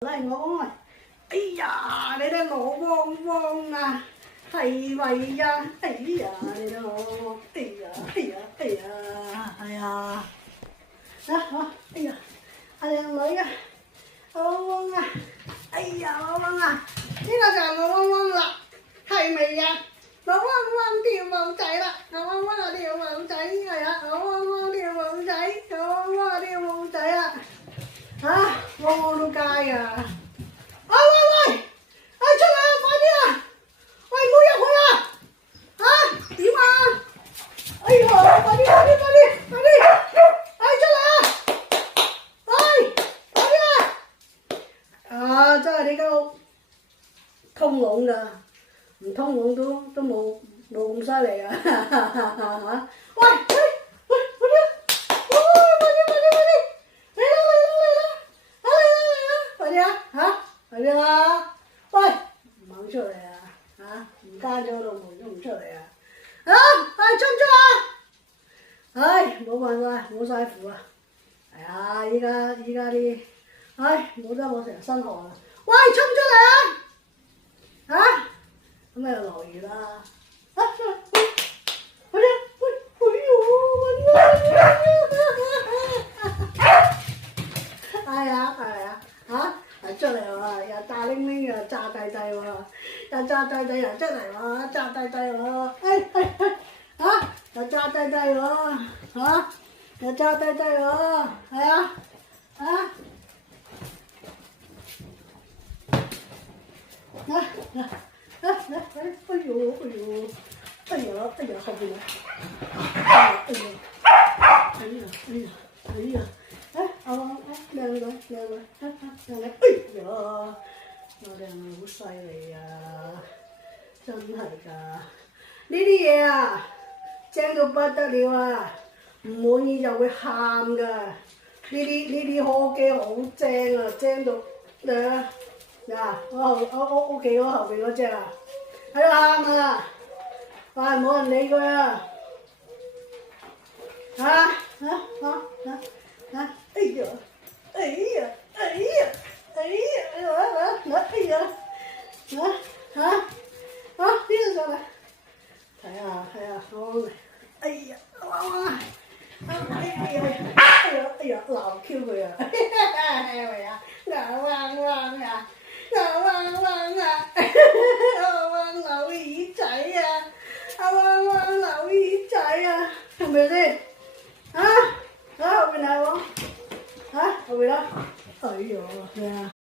嚟我安，哎呀，你睇我汪汪啊，係咪呀？哎呀，你睇我，哎呀，哎呀，哎呀，哎呀，啊好，哎呀，阿靚女啊，我汪汪啊，哎呀，我汪汪啊，呢個就係我汪汪啦，係咪呀？我汪汪跳舞仔啦，我汪汪啊跳舞仔係啊，我汪汪跳舞仔，我汪汪跳舞仔啊，嚇，汪汪都街啊！喂，出嚟啊！快啲啊！喂，唔好入去啊！嚇點啊？哎呀，快啲！哎，出嚟啊！喂，快啲啊！啊，真係呢間屋通籠㗎，唔通籠都冇咁犀利啊！嚇！喂，快啲！快啲啊！嚇！快啲啦！喂，唔肯出嚟啊！嚇，唔關咗道門都唔出嚟啊！啊，出唔出啊？唉，冇辦法，冇晒符啊！係啊，依家啲，唉，冇得我成日身汗啊！喂，出唔出嚟啊？嚇，咁咪又落雨啦！啊，出嚟！快啲！係啊！嚇！出嚟喎，又炸拎拎又炸弟弟喎，又炸弟弟又出嚟喎，炸弟弟喎，嚇！又炸弟弟喎，嚇！又炸弟弟喎，係啊，嚇！嚟，哎呦，後邊啊，哎呀！靚女，哎呀，我靚女好犀利啊，真係㗎！呢啲嘢啊，正到不得了啊，唔滿意就會喊㗎。呢啲柯基好正啊，正到我屋企嗰後邊嗰隻啊，喺度喊啊，但係冇人理佢啊，呢度上嚟，睇下，好，哎呀，哇！鬧 Q 佢啊，係咪啊？我汪汪啊，我汪扭耳仔啊，我汪扭耳仔啊，係咪先？後邊係我，後邊啦，哎呀，咩啊？